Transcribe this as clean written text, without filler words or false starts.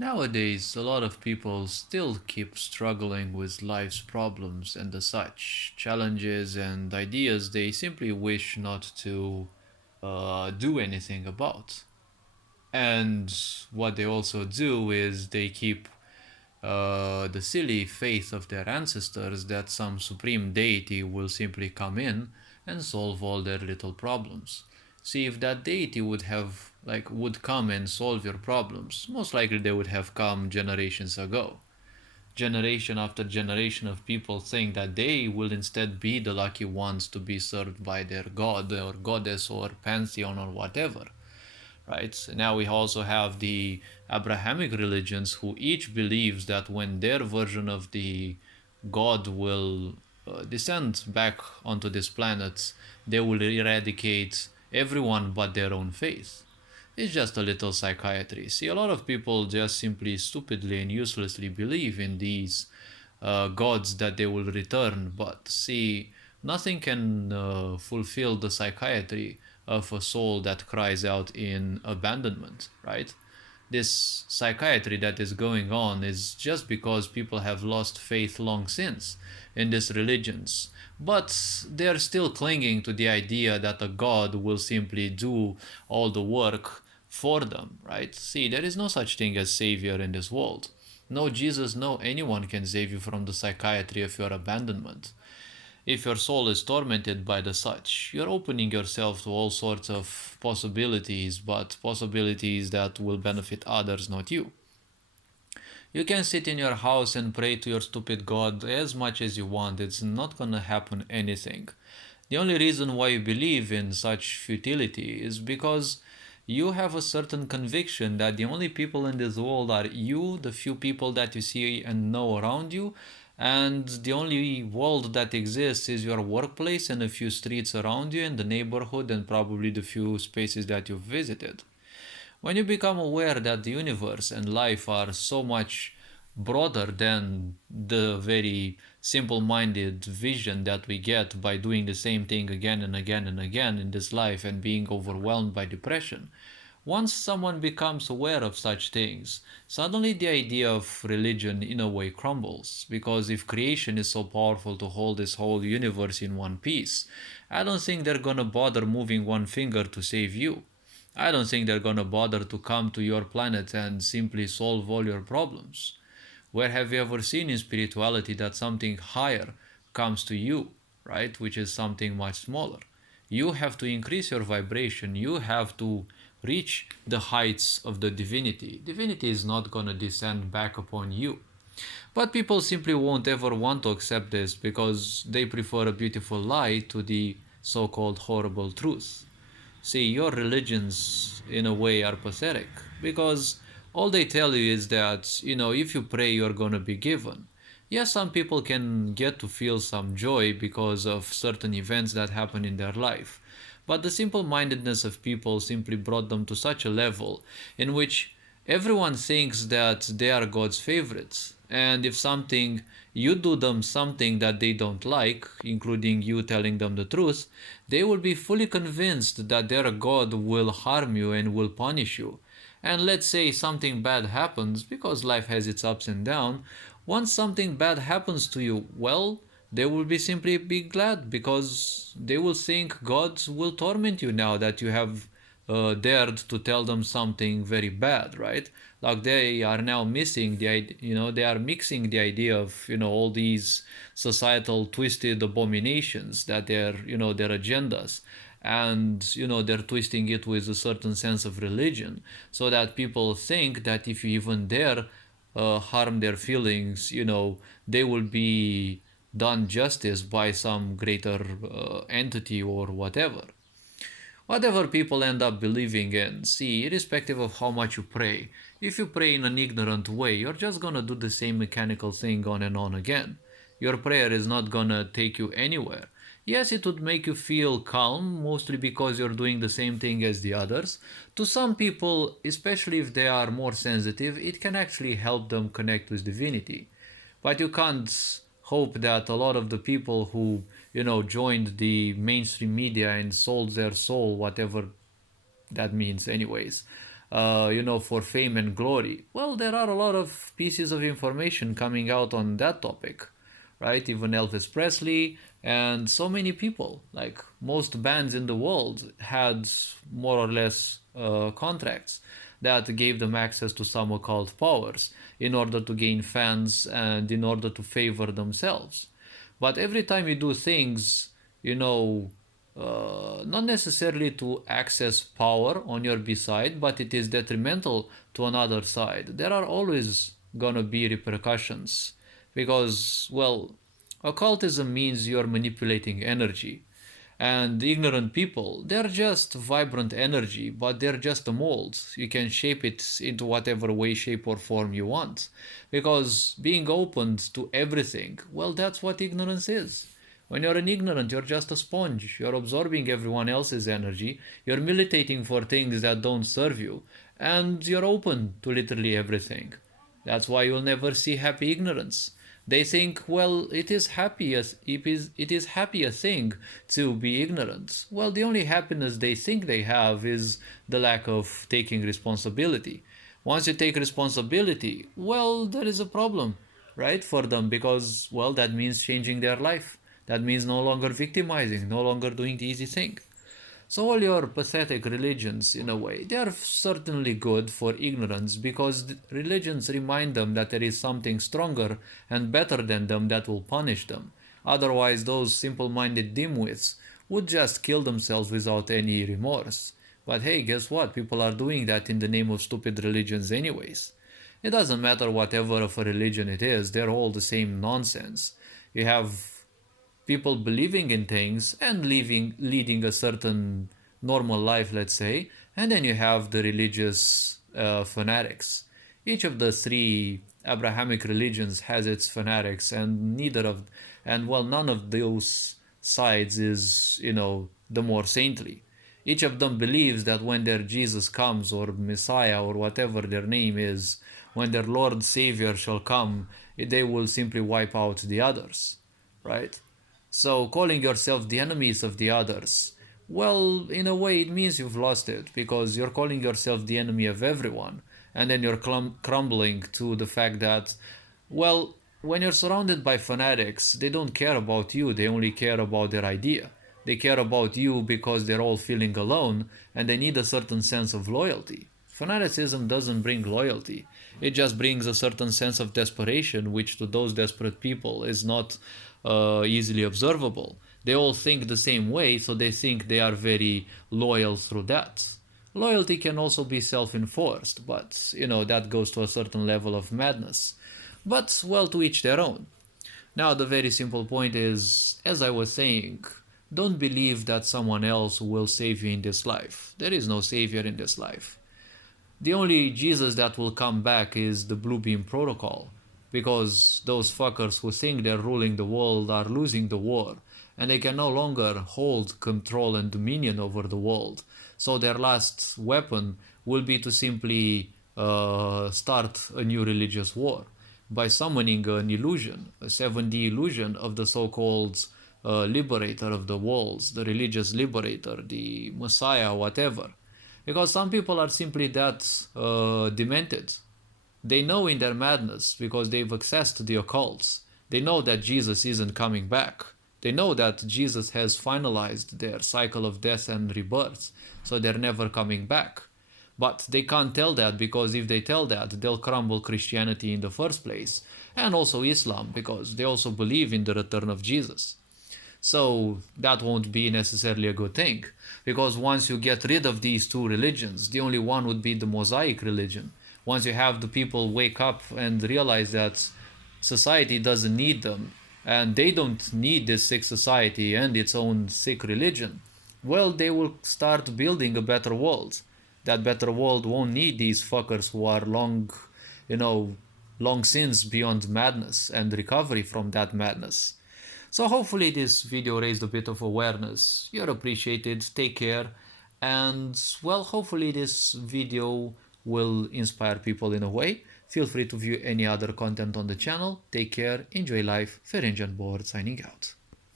Nowadays, a lot of people still keep struggling with life's problems and the such challenges and ideas they simply wish not to do anything about. And what they also do is they keep the silly faith of their ancestors that some supreme deity will simply come in and solve all their little problems. See, if that deity would come and solve your problems, most likely they would have come generations ago. Generation after generation of people saying that they will instead be the lucky ones to be served by their god or goddess or pantheon or whatever, right? So now we also have the Abrahamic religions who each believes that when their version of the God will descend back onto this planet, they will eradicate everyone but their own faith. It's just a little psychiatry. See, a lot of people just simply stupidly and uselessly believe in these gods that they will return, but see, nothing can fulfill the psychiatry of a soul that cries out in abandonment, right? This psychiatry that is going on is just because people have lost faith long since in these religions. But they're still clinging to the idea that a god will simply do all the work for them, right? See, there is no such thing as savior in this world. No Jesus, no anyone can save you from the psychiatry of your abandonment. If your soul is tormented by the such, you're opening yourself to all sorts of possibilities, but possibilities that will benefit others, not you. You can sit in your house and pray to your stupid god as much as you want, it's not gonna happen anything. The only reason why you believe in such futility is because you have a certain conviction that the only people in this world are you, the few people that you see and know around you, and the only world that exists is your workplace and a few streets around you and the neighborhood and probably the few spaces that you've visited. When you become aware that the universe and life are so much broader than the very simple minded vision that we get by doing the same thing again and again and again in this life and being overwhelmed by depression, once someone becomes aware of such things, suddenly the idea of religion in a way crumbles. Because if creation is so powerful to hold this whole universe in one piece, I don't think they're gonna bother moving one finger to save you. I don't think they're gonna bother to come to your planet and simply solve all your problems. Where have you ever seen in spirituality that something higher comes to you, right? Which is something much smaller. You have to increase your vibration. You have to reach the heights of the divinity. Divinity is not gonna descend back upon you. But people simply won't ever want to accept this because they prefer a beautiful lie to the so called horrible truth. See, your religions, in a way, are pathetic because all they tell you is that, if you pray, you're gonna be given. Yes, some people can get to feel some joy because of certain events that happen in their life, but the simple mindedness of people simply brought them to such a level in which everyone thinks that they are God's favorites. And if something you do them something that they don't like, including you telling them the truth, they will be fully convinced that their God will harm you and will punish you. And let's say something bad happens, because life has its ups and downs. Once something bad happens to you, well, they will be simply be glad because they will think God will torment you now that you have dared to tell them something very bad, right? Like they are now missing the idea, they are mixing the idea of, all these societal twisted abominations that they're, their agendas. And, they're twisting it with a certain sense of religion so that people think that if you even dare harm their feelings, they will be done justice by some greater entity or whatever. Whatever people end up believing in, see, irrespective of how much you pray, if you pray in an ignorant way, you're just gonna do the same mechanical thing on and on again. Your prayer is not gonna take you anywhere. Yes, it would make you feel calm, mostly because you're doing the same thing as the others. To some people, especially if they are more sensitive, it can actually help them connect with divinity. But you can't hope that a lot of the people who, joined the mainstream media and sold their soul, whatever that means, anyways, for fame and glory. Well, there are a lot of pieces of information coming out on that topic, right? Even Elvis Presley and so many people, like most bands in the world, had more or less contracts that gave them access to some occult powers in order to gain fans and in order to favor themselves. But every time you do things, you know, not necessarily to access power on your B side, but it is detrimental to another side. There are always gonna be repercussions because, well, occultism means you're manipulating energy. And ignorant people, they're just vibrant energy, but they're just a mold. You can shape it into whatever way, shape, or form you want. Because being open to everything, well, that's what ignorance is. When you're an ignorant, you're just a sponge. You're absorbing everyone else's energy. You're militating for things that don't serve you. And you're open to literally everything. That's why you'll never see happy ignorance. They think, well, it is happy a thing to be ignorant. Well, the only happiness they think they have is the lack of taking responsibility. Once you take responsibility, well, there is a problem, right, for them because, well, that means changing their life. That means no longer victimizing, no longer doing the easy thing. So all your pathetic religions, in a way, they are certainly good for ignorance because religions remind them that there is something stronger and better than them that will punish them. Otherwise, those simple-minded dimwits would just kill themselves without any remorse. But hey, guess what? People are doing that in the name of stupid religions anyways. It doesn't matter whatever of a religion it is, they're all the same nonsense. You have people believing in things and leading a certain normal life, let's say, and then you have the religious fanatics. Each of the three Abrahamic religions has its fanatics, and none of those sides is, the more saintly. Each of them believes that when their Jesus comes, or Messiah, or whatever their name is, when their Lord Savior shall come, they will simply wipe out the others, right? So calling yourself the enemies of the others, well, in a way it means you've lost it because you're calling yourself the enemy of everyone, and then you're crumbling to the fact that, well, when you're surrounded by fanatics, they don't care about you, they only care about their idea. They care about you because they're all feeling alone and they need a certain sense of loyalty. Fanaticism doesn't bring loyalty. It just brings a certain sense of desperation, which to those desperate people is not easily observable. They all think the same way, so they think they are very loyal through that. Loyalty can also be self enforced, but that goes to a certain level of madness. But, well, to each their own. Now, the very simple point is, as I was saying, don't believe that someone else will save you in this life. There is no savior in this life. The only Jesus that will come back is the Blue Beam Protocol, because those fuckers who think they're ruling the world are losing the war, and they can no longer hold control and dominion over the world. So their last weapon will be to simply start a new religious war by summoning an illusion, a 7D illusion of the so-called liberator of the worlds, the religious liberator, the Messiah, whatever. Because some people are simply that demented. They know in their madness, because they've accessed the occults, they know that Jesus isn't coming back. They know that Jesus has finalized their cycle of death and rebirth, so they're never coming back. But they can't tell that, because if they tell that, they'll crumble Christianity in the first place, and also Islam, because they also believe in the return of Jesus. So that won't be necessarily a good thing, because once you get rid of these two religions, the only one would be the Mosaic religion. Once you have the people wake up and realize that society doesn't need them, and they don't need this sick society and its own sick religion, well, they will start building a better world. That better world won't need these fuckers who are long since beyond madness and recovery from that madness. So hopefully this video raised a bit of awareness. You're appreciated, take care, and well, hopefully this video will inspire people in a way. Feel free to view any other content on the channel. Take care, enjoy life. Ferenc Board signing out.